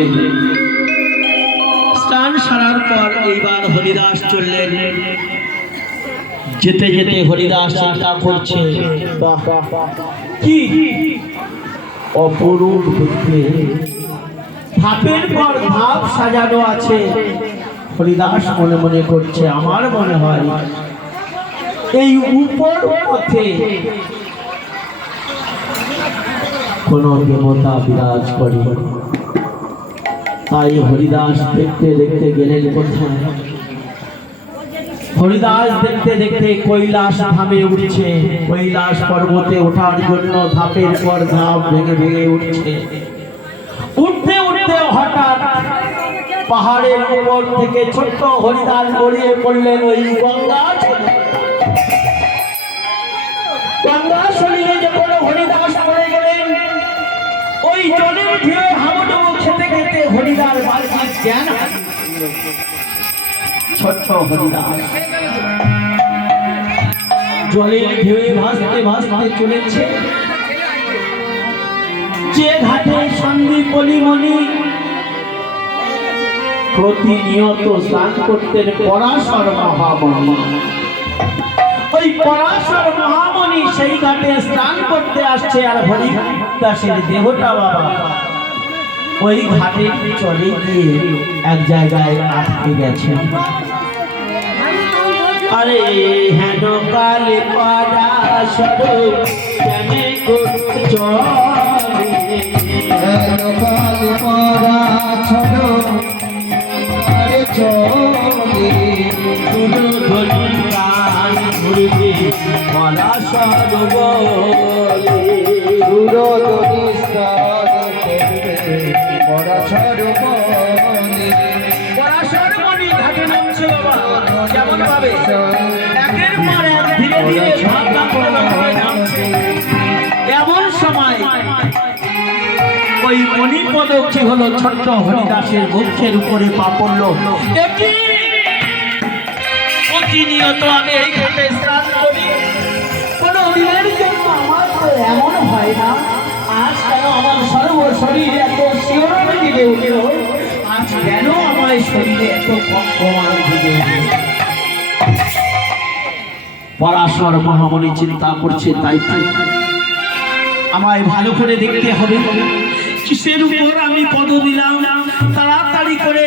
করলেন। স্নান সারার পর এইবার হরিদাস চললেন। যেতে যেতে হরিদাস চিন্তা করছে, কি অপরূপ দেখতে, ধাপের পর ধাপ সাজানো আছে। হরিদাস মনে মনে করছে, আমার মনে হয় এই উপর পথে কোন দেবতা বিরাজ করে। তাই হরিদাস দেখতে দেখতে গেলেন কোথায়? হরিদাস দেখতে দেখতে কৈলাস ধামে উঠছে। কৈলাস পর্বতে ওঠার জন্য ধাপের পর ধাপ ভেঙে ভেঙে উঠছে। উঠতে উঠতে হঠাৎ পাহাড়ের উপর থেকে ছোট্ট হরিদাস গড়িয়ে পড়লেন ওই গঙ্গা। গঙ্গা শরীরে যখন হরিদাস পড়ে গেলেন, ওই জলের ঢেউ হাবুডুবু খেতে খেতে হরিদাস বালতির জ্ঞান ছোট্ট হরিদাস জলের ঢেউয়ে ভাসতে ভাসতে চলেছে। যে ঘাটে সন্দীপ পলিমণি প্রতিনিয়ত স্নান করতেন পরাশর মহামণি, ওই পরাশর মহামণি সেই ঘাটে স্নান করতে আসছে। আর হরিদাসের দেহটা বাবা ওই ঘাটে চলে গিয়ে এক জায়গায় আটকে গেছে। আরে হেন কালে পরাশর কেনে করতে চলে, হেন কালে পরাশর আরে চলে, দুর্ধনি প্রাণ ঘুরবে পরাশর বলে, দুর্ধনি স্নান করবে পরাশর বলে। পরাশর মণি ঘাটে নামছে বাবা, কেমন ভাবে একের পর এক ধীরে ধীরে ভাবনা করে নামছে। এমন সময় ওই মণিপদ কি হলো, ছোট্ট হরিদাসের মুখের উপরে পা পড়ল। প্রতিনিয়ত আমি এই ঘাটে স্নান করি, কোনো দিনের জন্য আমার তো এমন হয় না। আজ কেন আমার সর্বশরীর এত শিহরণ দিবে উঠল, আজ কেন আমার শরীরে এত কম্পমান দিবে। পরাশর মহামণি চিন্তা করছে, তাই তাই আমায় ভালো করে দেখতে হবে, কিসের উপর আমি পদ দিলাম। তাড়াতাড়ি করে